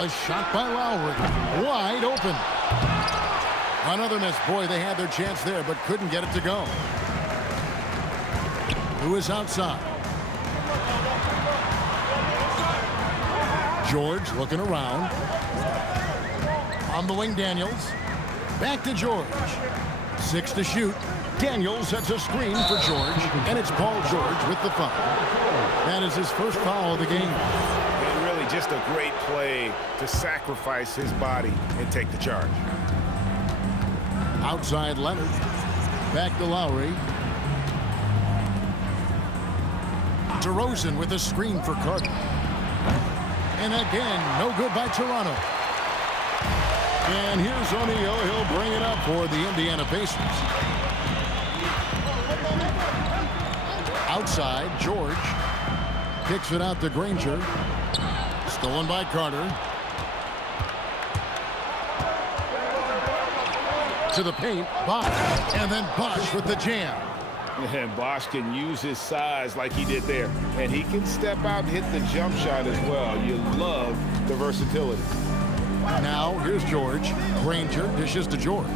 A shot by Lowry. Wide open. Another miss. Boy, they had their chance there, but couldn't get it to go. Who is outside? George looking around. On the wing, Daniels. Back to George. 6 to shoot. Daniels sets a screen for George, and it's Paul George with the foul. That is his first foul of the game. And really just a great play to sacrifice his body and take the charge. Outside Leonard. Back to Lowry. DeRozan with a screen for Carter. And again, no good by Toronto. And here's O'Neal. He'll bring it up for the Indiana Pacers. Outside, George. Kicks it out to Granger. Stolen by Carter. To the paint, Bosh. And then Bosh with the jam. And Bosh can use his size like he did there. And he can step out and hit the jump shot as well. You love the versatility. Now, here's George. Granger dishes to George.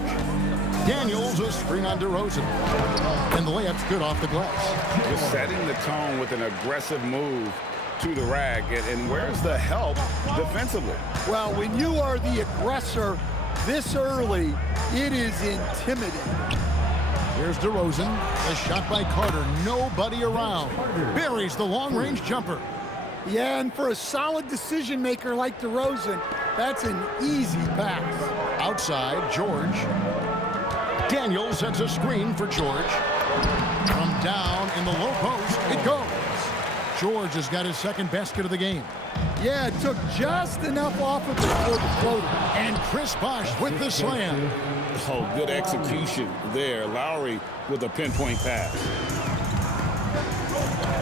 Daniels a screen on DeRozan. And the layup's good off the glass. Just setting the tone with an aggressive move to the rack. And where's the help defensively? Well, when you are the aggressor this early, it is intimidating. Here's DeRozan. A shot by Carter. Nobody around. Buries the long-range jumper. Yeah, and for a solid decision maker like DeRozan, that's an easy pass. Outside, George. Daniels sets a screen for George. From down in the low post, it goes. George has got his second basket of the game. Yeah, it took just enough off of the floater. And Chris Bosh with the slam. Oh, good execution there. Lowry with a pinpoint pass.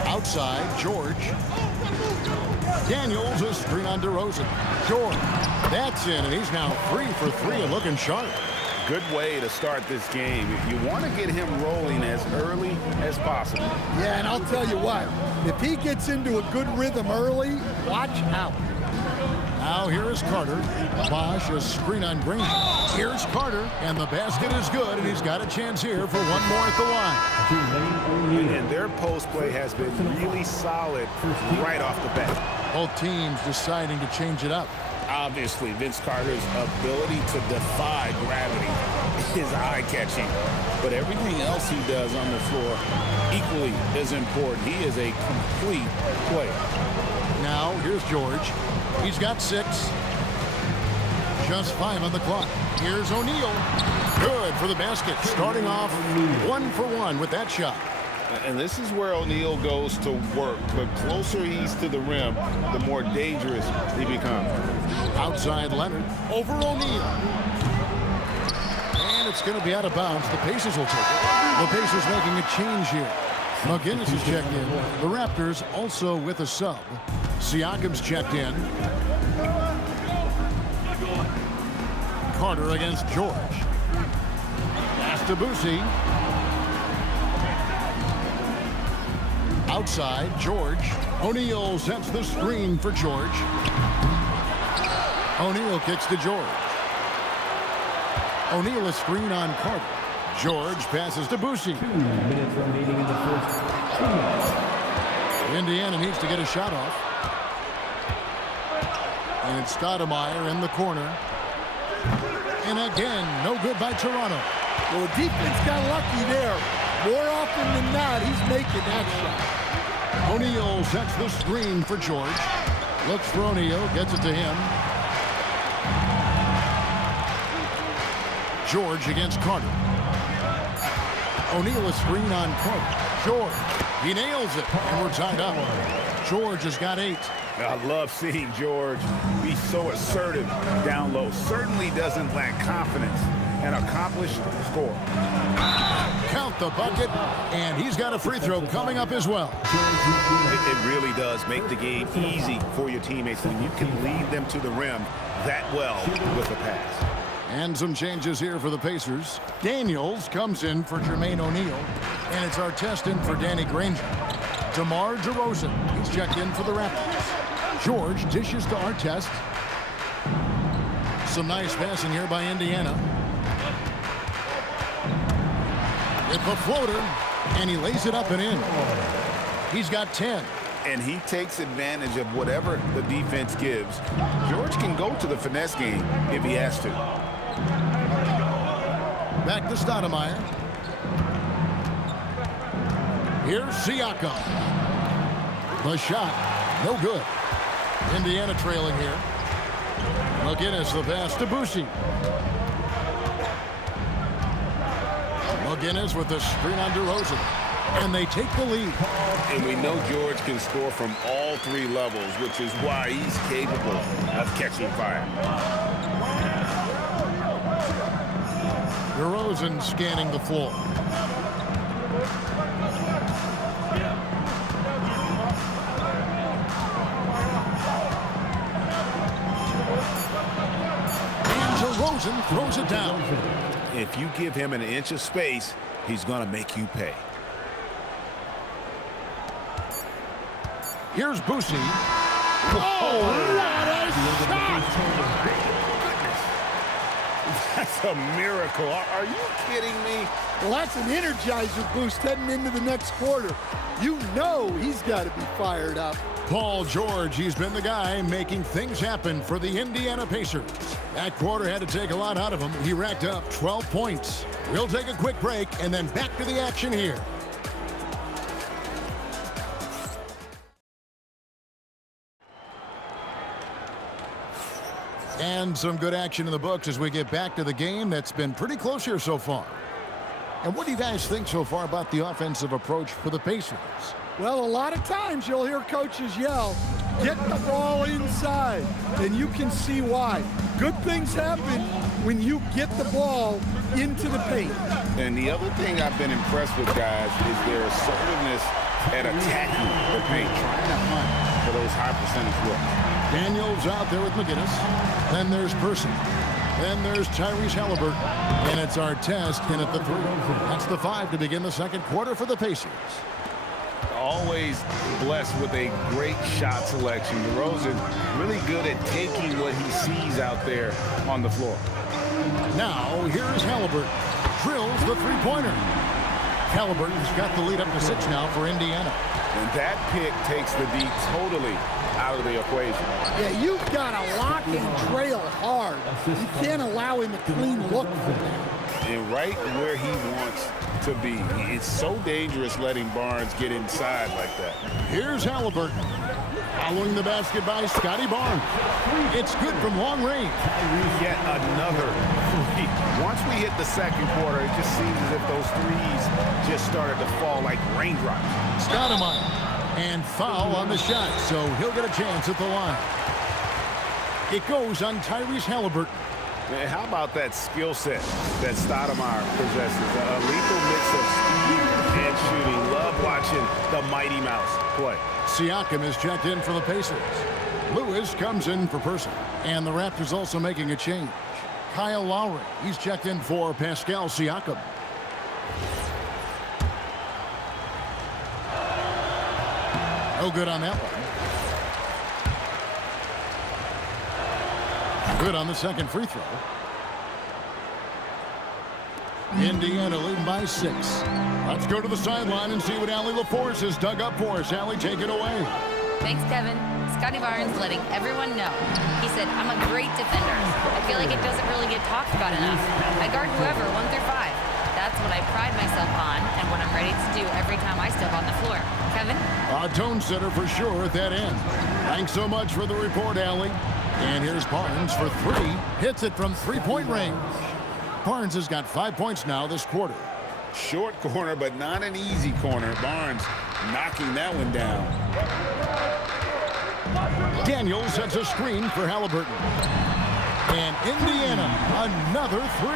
Outside, George. Daniels a screen on DeRozan. George, that's in, and he's now 3 for 3 and looking sharp. Good way to start this game. You want to get him rolling as early as possible. Yeah, and I'll tell you what, if he gets into a good rhythm early, watch out. Now here is Carter. Bosh a screen on Granger. Here's Carter, and the basket is good, and he's got a chance here for one more at the line. And their post play has been really solid right off the bat. Both teams deciding to change it up. Obviously, Vince Carter's ability to defy gravity is eye-catching. But everything else he does on the floor equally is important. He is a complete player. Now, here's George. He's got 6. Just 5 on the clock. Here's O'Neal. Good for the basket. Starting off 1 for 1 with that shot. And this is where O'Neal goes to work. The closer he's to the rim, the more dangerous he becomes. Outside Leonard. Over O'Neal. And it's going to be out of bounds. The Pacers will take it. The Pacers making a change here. McGinnis is checked in. The Raptors also with a sub. Siakam's checked in. Carter against George. Pass to Boosie. Outside, George. O'Neal sets the screen for George. O'Neal kicks to George. O'Neal a screen on Carter. George passes to Boosie. 2 minutes remaining in the first. 2 minutes. Indiana needs to get a shot off. And it's Stoudemire in the corner. And again, no good by Toronto. Well, the defense got lucky there. More often than not, he's making that shot. O'Neal sets the screen for George. Looks for O'Neal, gets it to him. George against Carter. O'Neal a screen on Carter. George, he nails it, and we're tied up. George has got 8. I love seeing George be so assertive down low. Certainly doesn't lack confidence. An accomplished score. Count the bucket, and he's got a free throw coming up as well. It really does make the game easy for your teammates when you can lead them to the rim that well with a pass. And some changes here for the Pacers. Daniels comes in for Jermaine O'Neal, and it's Artest in for Danny Granger. DeMar DeRozan, he's checked in for the Raptors. George dishes to Artest. Some nice passing here by Indiana. It's a floater, and he lays it up and in. He's got 10. And he takes advantage of whatever the defense gives. George can go to the finesse game if he has to. Back to Stoudemire. Here's Siakam. The shot, no good. Indiana trailing here. McGinnis the pass to Boucher. McGinnis with the screen on DeRozan. And they take the lead. And we know George can score from all three levels, which is why he's capable of catching fire. DeRozan scanning the floor. And DeRozan throws it down. If you give him an inch of space, he's going to make you pay. Here's Boucher. Oh, what a shot! That's a miracle. Are you kidding me? Well, that's an energizer boost heading into the next quarter. You know he's got to be fired up. Paul George, he's been the guy making things happen for the Indiana Pacers. That quarter had to take a lot out of him. He racked up 12 points. We'll take a quick break and then back to the action here. And some good action in the books as we get back to the game that's been pretty close here so far. And what do you guys think so far about the offensive approach for the Pacers? Well, a lot of times you'll hear coaches yell, get the ball inside, and you can see why. Good things happen when you get the ball into the paint. And the other thing I've been impressed with, guys, is their assertiveness at attacking the paint, trying to hunt for those high percentage looks. Daniels out there with McGinnis. Then there's Person. Then there's Tyrese Halliburton. And it's Artest in at the 3. That's the 5 to begin the second quarter for the Pacers. Always blessed with a great shot selection. DeRozan really good at taking what he sees out there on the floor. Now, here's Halliburton. Drills the three-pointer. Halliburton's got the lead up to 6 now for Indiana. And that pick takes the D totally out of the equation. Yeah, you've got to lock and trail hard. You can't allow him a clean look for that. And right where he wants to be. It's so dangerous letting Barnes get inside like that. Here's Halliburton. Following the basket by Scotty Barnes. It's good from long range. Yet another three. Once we hit the second quarter, it just seems as if those threes just started to fall like raindrops. Stoudemire. And foul on the shot, so he'll get a chance at the line. It goes on Tyrese Halliburton. Man, how about that skill set that Stoudemire possesses? A lethal mix of speed and shooting. Love watching the Mighty Mouse play. Siakam is checked in for the Pacers. Lewis comes in for Person. And the Raptors also making a change. Kyle Lowry, he's checked in for Pascal Siakam. No good on that one. Good on the second free throw. Indiana leading by 6. Let's go to the sideline and see what Allie LaForce has dug up for us. Allie, take it away. Thanks, Kevin. Scotty Barnes letting everyone know. He said, I'm a great defender. I feel like it doesn't really get talked about enough. I guard whoever, 1 through 5. That's what I pride myself on and what I'm ready to do every time I step on the floor. Kevin? A tone setter for sure at that end. Thanks so much for the report, Allie. And here's Barnes for 3. Hits it from three-point range. Barnes has got 5 points now this quarter. Short corner, but not an easy corner. Barnes knocking that one down. Daniels sets a screen for Halliburton. And Indiana, another 3.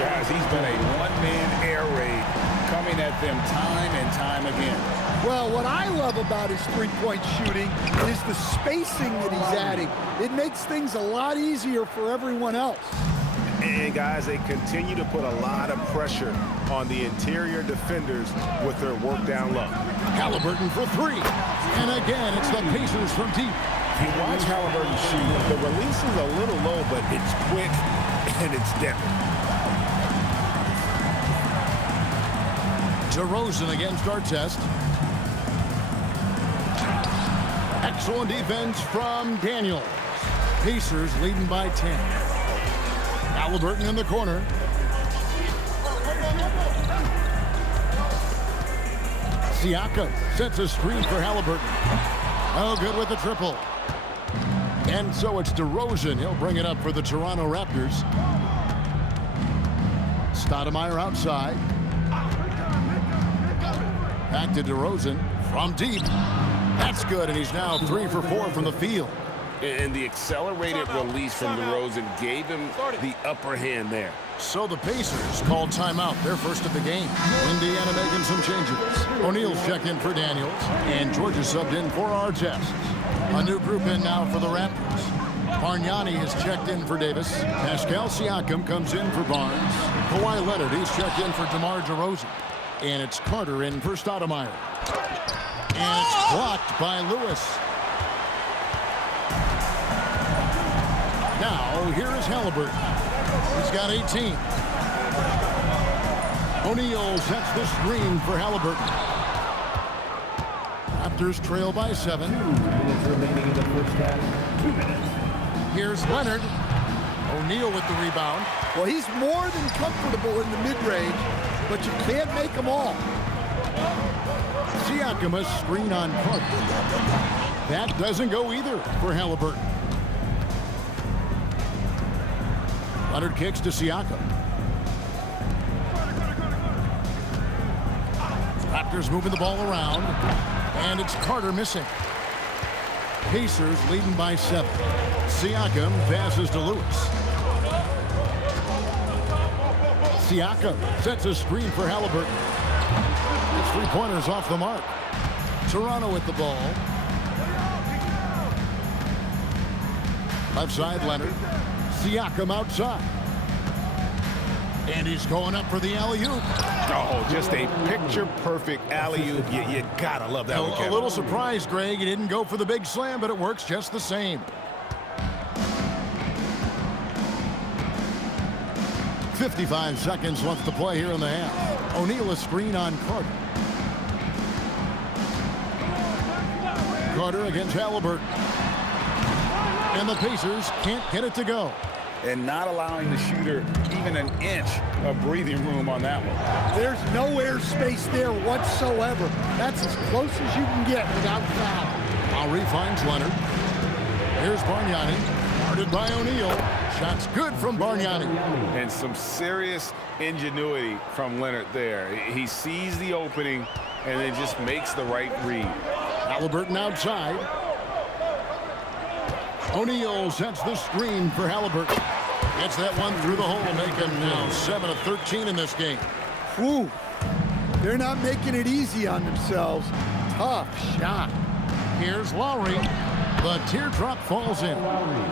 Guys, he's been a one-man air raid coming at them time and time again. Well, what I love about his three-point shooting is the spacing that he's adding. It makes things a lot easier for everyone else. And guys, they continue to put a lot of pressure on the interior defenders with their work down low. Halliburton for 3. And again, it's the Pacers from deep. If you watch Halliburton shoot, the release is a little low, but it's quick and it's deadly. DeRozan against Artest. Excellent defense from Daniels. Pacers leading by 10. Halliburton in the corner. Siakam sets a screen for Halliburton. Oh, good with the triple. And so it's DeRozan. He'll bring it up for the Toronto Raptors. Stoudemire outside. Back to DeRozan from deep. That's good, and he's now 3 for 4 from the field. And the accelerated release from DeRozan gave him the upper hand there. So the Pacers called timeout, their first of the game. Indiana making some changes. O'Neal's checked in for Daniels, and Georgia subbed in for Artest. A new group in now for the Raptors. Bargnani is checked in for Davis. Pascal Siakam comes in for Barnes. Kawhi Leonard, he's checked in for DeMar DeRozan. And it's Carter in for Stoudemire. And it's blocked by Lewis. Now, here is Halliburton. He's got 18. O'Neal sets the screen for Halliburton. Raptors trail by 7. 2 minutes remaining in the first half. 2 minutes. Here's Leonard. O'Neal with the rebound. Well, he's more than comfortable in the mid-range, but you can't make them all. Siakam a screen on Carter. That doesn't go either for Halliburton. Leonard kicks to Siakam. Raptors moving the ball around, and it's Carter missing. Pacers leading by 7. Siakam passes to Lewis. Siakam sets a screen for Halliburton. It's 3-pointers off the mark. Toronto with the ball. Left side, Leonard. Siakam outside. And he's going up for the alley-oop. Oh, just a picture-perfect alley-oop. You gotta love that one, Kevin. A little surprised, Greg. He didn't go for the big slam, but it works just the same. 55 seconds left to play here in the half. O'Neal a screen on Carter. Carter against Halliburton. And the Pacers can't get it to go. And not allowing the shooter even an inch of breathing room on that one. There's no airspace there whatsoever. That's as close as you can get without foul. Lowry finds Leonard. Here's Bargnani. Guarded by O'Neal. Shots good from Bargnani. And some serious ingenuity from Leonard there. He sees the opening and then just makes the right read. Halliburton outside. O'Neal sets the screen for Halliburton. Gets that one through the hole, making now 7 of 13 in this game. Whew. They're not making it easy on themselves. Tough shot. Here's Lowry. The teardrop falls in.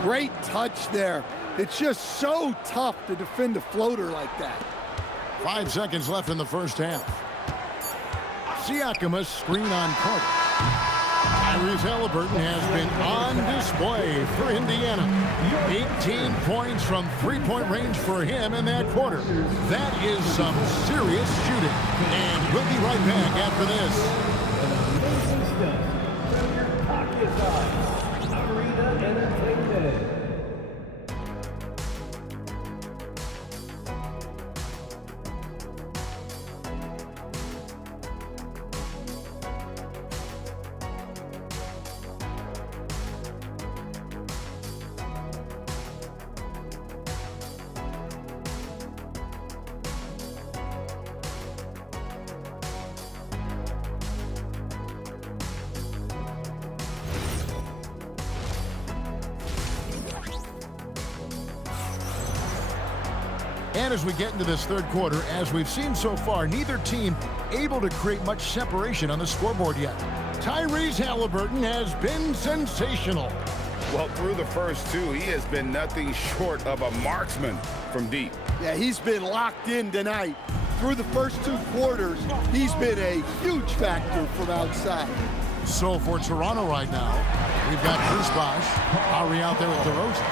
Great touch there. It's just so tough to defend a floater like that. 5 seconds left in the first half. Siakam a screen on Carter. Tyrese Halliburton has been on display for Indiana. 18 points from three-point range for him in that quarter. That is some serious shooting. And we'll be right back after this. Arena Entertainment. And as we get into this third quarter, as we've seen so far, neither team able to create much separation on the scoreboard yet. Tyrese Halliburton has been sensational. Well, through the first two, he has been nothing short of a marksman from deep. Yeah, he's been locked in tonight. Through the first 2 quarters, he's been a huge factor from outside. So for Toronto right now, We've got Chris Bosh, Lowry out there with DeRozan.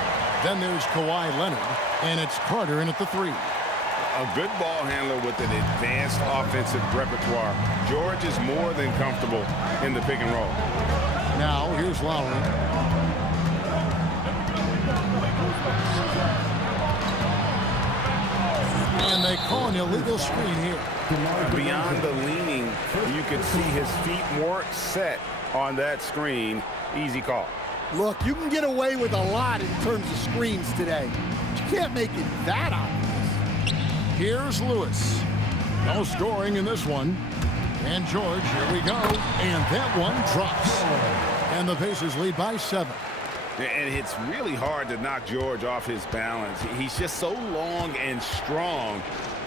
Then there's Kawhi Leonard, and it's Carter in at the 3. A good ball handler with an advanced offensive repertoire. George is more than comfortable in the pick and roll. Now, here's Lowry. And they call an illegal screen here. Beyond the leaning, you can see his feet weren't set on that screen. Easy call. Look, you can get away with a lot in terms of screens today. You can't make it that obvious. Here's Lewis. No scoring in this one. And George, here we go. And that one drops. And the Pacers lead by 7. And it's really hard to knock George off his balance. He's just so long and strong.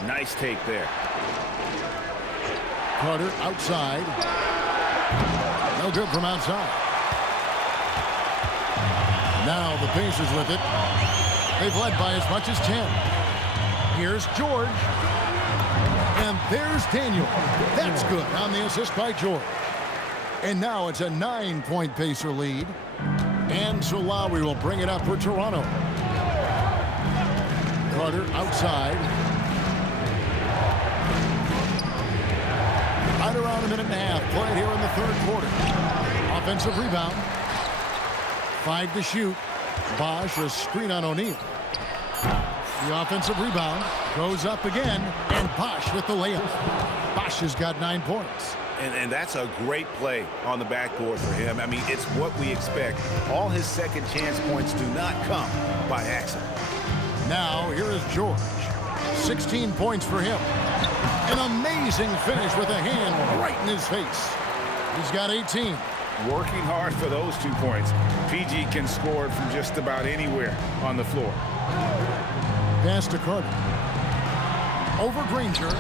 Nice take there. Carter outside. No good from outside. Now the Pacers with it. They've led by as much as 10. Here's George. And there's Daniel. That's good on the assist by George. And now it's a 9-point Pacer lead. And so Lowry will bring it up for Toronto. Carter outside. Right around a minute and a half played here in the 3rd quarter. Offensive rebound. 5 to shoot. Bosh a screen on O'Neal. The offensive rebound goes up again, and Bosh with the layup. Bosh has got 9 points. And that's a great play on the backboard for him. I mean, it's what we expect. All his second chance points do not come by accident. Now, here is George. 16 points for him. An amazing finish with a hand right in his face. He's got 18. Working hard for those 2 points. PG can score from just about anywhere on the floor. Pass to Carter. Over Granger.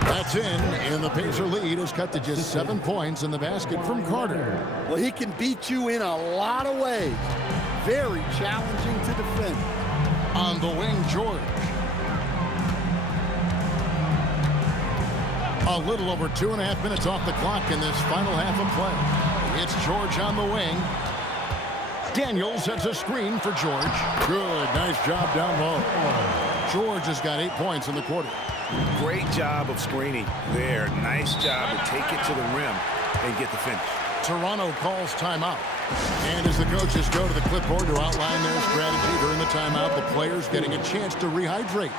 That's in, and the Pacer lead is cut to just 7 points in the basket from Carter. Well, he can beat you in a lot of ways. Very challenging to defend. On the wing, George. A little over 2.5 minutes off the clock in this final half of play. It's George on the wing. Daniels sets a screen for George. Good, nice job down low. George has got 8 points in the quarter. Great job of screening there. Nice job to take it to the rim and get the finish. Toronto calls timeout. And as the coaches go to the clipboard to outline their strategy during the timeout, the players getting a chance to rehydrate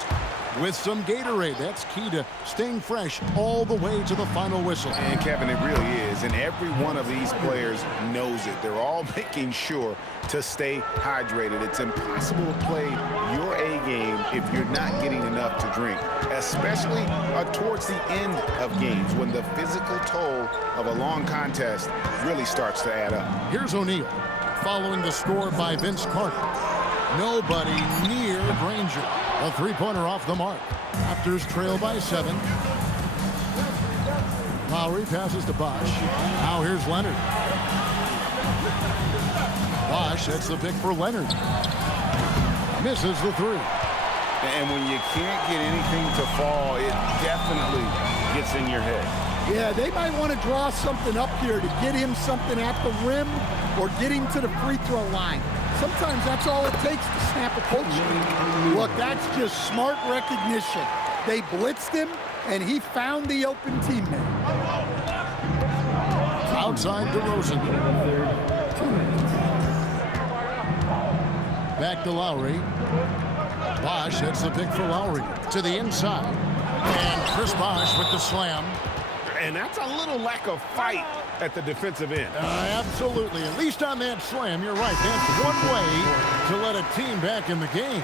with some Gatorade. That's key to staying fresh all the way to the final whistle. And Kevin, it really is. And every one of these players knows it. They're all making sure to stay hydrated. It's impossible to play your A game if you're not getting enough to drink, especially towards the end of games when the physical toll of a long contest really starts to add up. Here's O'Neal following the score by Vince Carter. Nobody near Granger. A 3-pointer off the mark. Raptors trail by 7. Lowry passes to Bosh. Now here's Leonard. Bosh sets the pick for Leonard. Misses the 3. And when you can't get anything to fall, it definitely gets in your head. Yeah, they might want to draw something up here to get him something at the rim or get him to the free throw line. Sometimes that's all it takes to snap a coach. Look, that's just smart recognition. They blitzed him, and he found the open teammate. Outside DeRozan. Back to Lowry. Bosh hits the pick for Lowry. To the inside. And Chris Bosh with the slam. And that's a little lack of fight at the defensive end. Absolutely. At least on that slam, you're right. That's one way to let a team back in the game.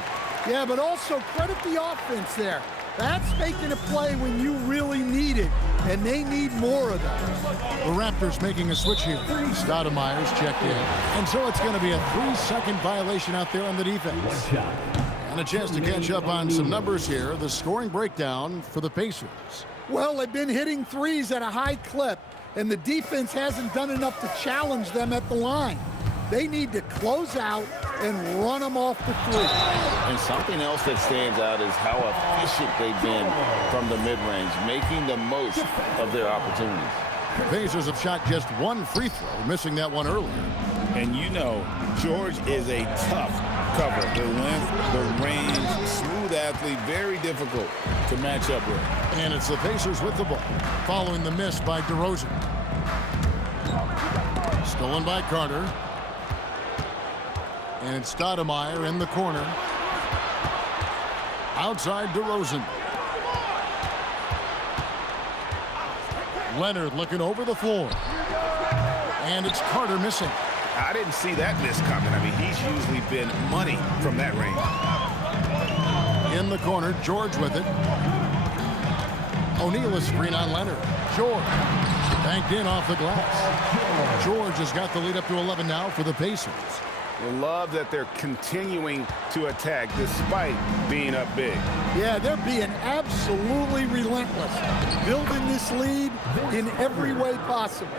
Yeah, but also credit the offense there. That's making a play when you really need it, and they need more of that. The Raptors making a switch here. Stoudemire's checked in. And so it's going to be a 3-second violation out there on the defense. And a chance to catch up on some numbers here. The scoring breakdown for the Pacers. Well, they've been hitting threes at a high clip, and the defense hasn't done enough to challenge them at the line. They need to close out and run them off the 3. And something else that stands out is how efficient they've been from the mid-range, making the most of their opportunities. The Pacers have shot just one free throw, missing that one earlier. And you know, George is a tough cover. The length, the range, smooth athlete, very difficult to match up with. And it's the Pacers with the ball, following the miss by DeRozan. Stolen by Carter. And it's Stoudemire in the corner. Outside DeRozan. Leonard looking over the floor. And it's Carter missing. I didn't see that miss coming. I mean, he's usually been money from that range. In the corner, George with it. O'Neal is screen on Leonard. George banked in off the glass. George has got the lead up to 11 now for the Pacers. Love that they're continuing to attack despite being up big. Yeah, they're being absolutely relentless, building this lead in every way possible.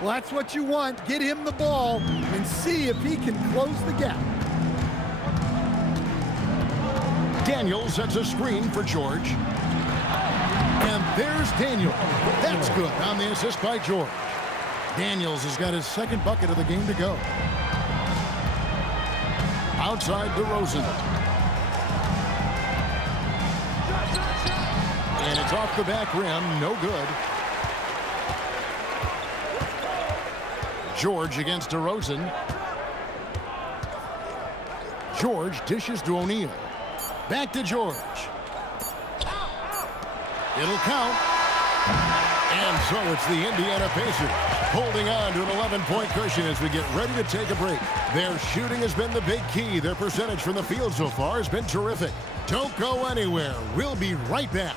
Well, that's what you want. Get him the ball and see if he can close the gap. Daniels sets a screen for George. And there's Daniels. That's good on the assist by George. Daniels has got his second bucket of the game to go. Outside DeRozan. And it's off the back rim. No good. George against DeRozan. George dishes to O'Neal. Back to George. It'll count. And so it's the Indiana Pacers holding on to an 11-point cushion as we get ready to take a break. Their shooting has been the big key. Their percentage from the field so far has been terrific. Don't go anywhere. We'll be right back.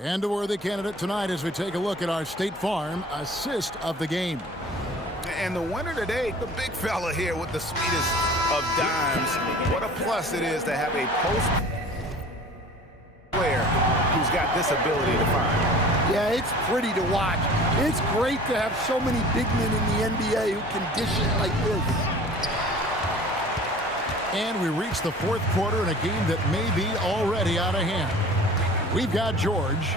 And a worthy candidate tonight as we take a look at our State Farm assist of the game. And the winner today, the big fella here with the sweetest of dimes. What a plus it is to have a post player who's got this ability to find. Yeah, it's pretty to watch. It's great to have so many big men in the NBA who can dish it like this. And we reach the fourth quarter in a game that may be already out of hand. We've got George.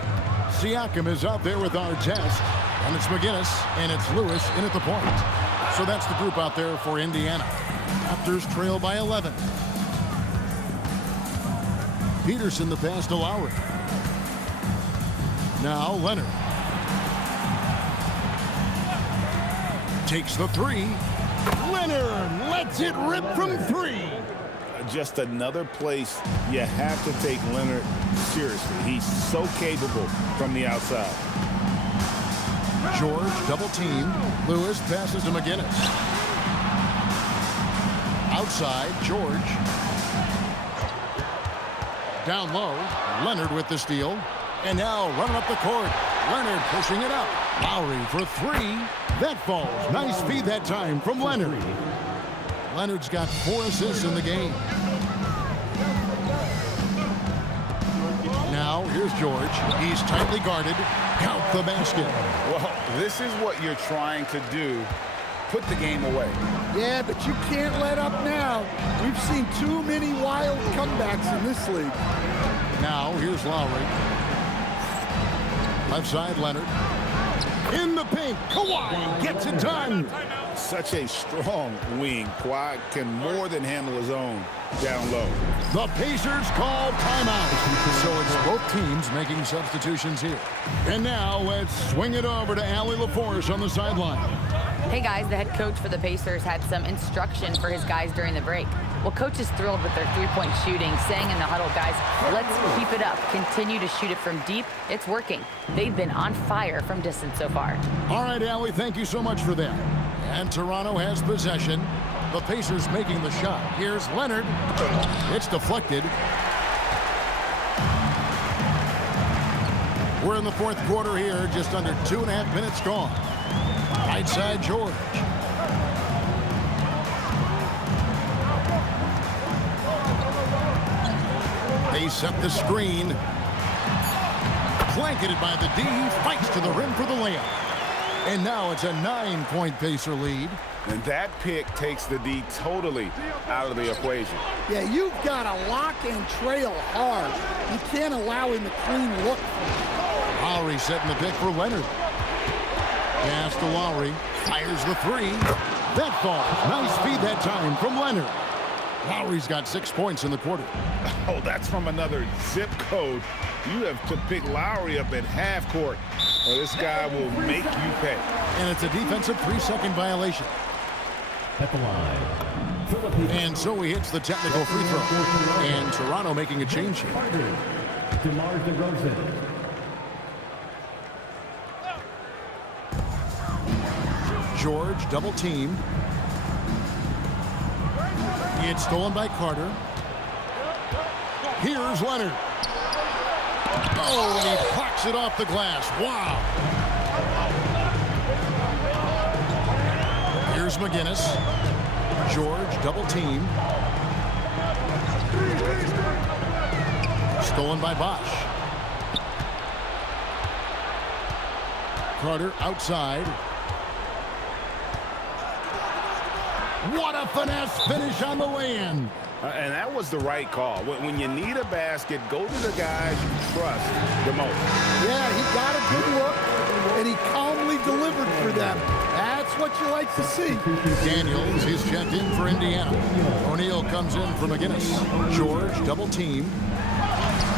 Siakam is out there with our test. And it's McGinnis and it's Lewis in at the point. So that's the group out there for Indiana. Raptors trail by 11. Peterson the pass to Lowry. Now Leonard. Takes the three. Leonard lets it rip from three. Just another place you have to take Leonard seriously. He's so capable from the outside. George double team. Lewis passes to McGinnis. Outside, George. Down low, Leonard with the steal. And now running up the court. Leonard pushing it up. Lowry for three. That falls. Nice feed that time from Leonard. Leonard's got 4 assists in the game. Now, here's George. He's tightly guarded. Count the basket. Well, this is what you're trying to do. Put the game away. Yeah, but you can't let up now. We've seen too many wild comebacks in this league. Now, here's Lowry. Left side, Leonard. In the paint, Kawhi gets it done. Such a strong wing. Kawhi can more than handle his own down low. The Pacers call timeout. So it's both teams making substitutions here. And now let's swing it over to Allie LaForce on the sideline. Hey guys, the head coach for the Pacers had some instruction for his guys during the break. Well, coach is thrilled with their three-point shooting, saying in the huddle, guys, let's keep it up. Continue to shoot it from deep. It's working. They've been on fire from distance so far. All right, Allie, thank you so much for that. And Toronto has possession. The Pacers making the shot. Here's Leonard. It's deflected. We're in the fourth quarter here, just under 2.5 minutes gone. Right side, George. They set the screen. Blanketed by the D. Fights to the rim for the layup. And now it's a 9-point Pacer lead. And that pick takes the D totally out of the equation. Yeah, you've got to lock and trail hard. You can't allow him to clean look. Lowry setting the pick for Leonard. Pass to Lowry. Fires the three. That falls. Nice speed that time from Leonard. Lowry's got 6 points in the quarter. Oh, that's from another zip code. You have to pick Lowry up at half court. Well, this guy will make you pay. And it's a defensive 3-second violation. At the line, And so he hits the technical free throw. And Toronto making a change here. DeMar DeRozan. George double team. It's stolen by Carter. Here's Leonard. Oh, and he pucks it off the glass. Wow. Here's McGinnis. George double team. Stolen by Bosch. Carter outside. What a finesse finish on the way-in. And that was the right call. When you need a basket, go to the guys you trust the most. Yeah, he got a good look, and he calmly delivered for them. That's what you like to see. Daniels is checked in for Indiana. O'Neal comes in for McGinnis. George double team.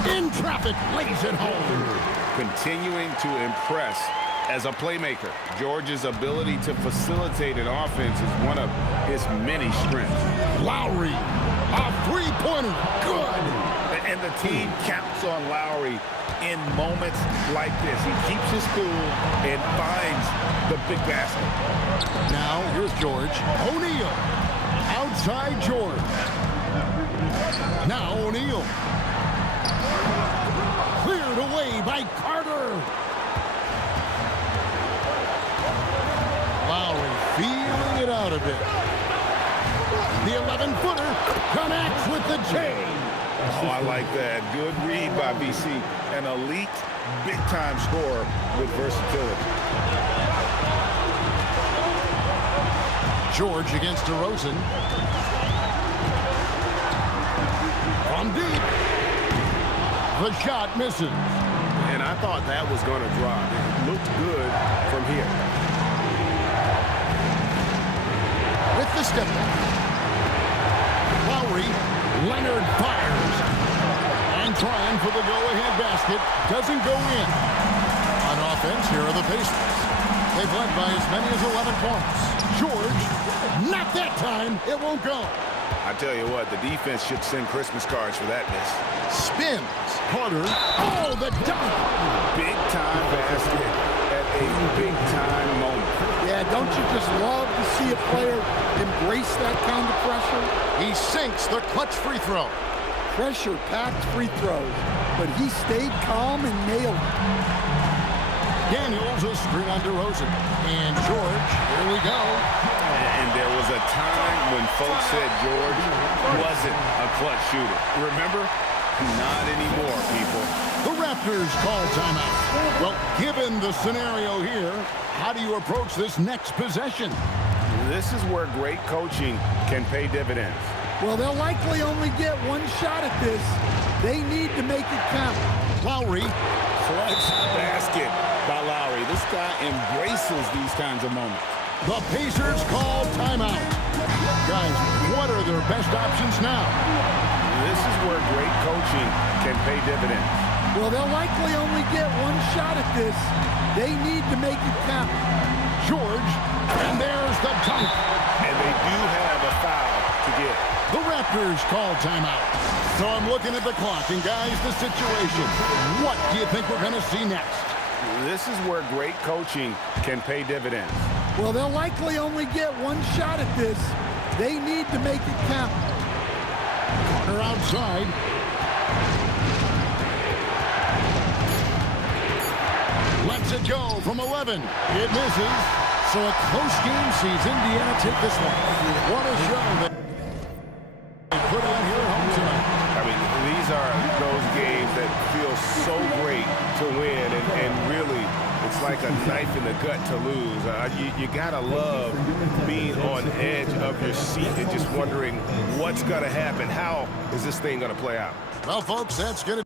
In traffic, lays it home. Continuing to impress as a playmaker. George's ability to facilitate an offense is one of his many strengths. Lowry, a three-pointer, good. And the team counts on Lowry in moments like this. He keeps his cool and finds the big basket. Now, here's George. O'Neal, outside George. Now O'Neal. Cleared away by Carter. Lowry feeling it out a bit. The 11-footer connects with the chain. Oh, I like that. Good read by BC. An elite, big-time scorer with versatility. George against DeRozan. From deep. The shot misses. And I thought that was going to drop. It looked good from here. With the step back. Lowry, Leonard fires. And trying for the go-ahead basket. Doesn't go in. On offense, here are the Pacers. They've led by as many as 11 points. George, not that time. It won't go. I tell you what, the defense should send Christmas cards for that miss. Spins. Carter. Oh, the dunk. Big-time basket at a big-time moment. Yeah, don't you just love to see a player embrace that kind of pressure? He sinks the clutch free throw. Pressure-packed free throws, but he stayed calm and nailed it. Daniels a screen on DeRozan. And George, here we go. And there was a time when folks said George wasn't a clutch shooter. Remember? Not anymore, people. The Raptors call timeout. Well, given the scenario here, how do you approach this next possession? This is where great coaching can pay dividends. Well, they'll likely only get one shot at this. They need to make it count. Lowry. Clutch basket by Lowry. This guy embraces these kinds of moments. The Pacers call timeout. Guys, what are their best options now? This is where great coaching can pay dividends. Well, they'll likely only get one shot at this. They need to make it count. George, and there's the dunk. And they do have a foul to get. The Raptors call timeout. So I'm looking at the clock, and guys, the situation. What do you think we're going to see next? This is where great coaching can pay dividends. Well, they'll likely only get one shot at this. They need to make it count. Carter outside. Lets it go from 11. It misses. So a close game sees Indiana take this one. What a show that they put on here at home tonight. I mean, these are those games that feel so great to win, and really, it's like a knife in the gut to lose. You gotta love being on edge of your seat and just wondering what's gonna happen. How is this thing gonna play out? Well, folks, that's going to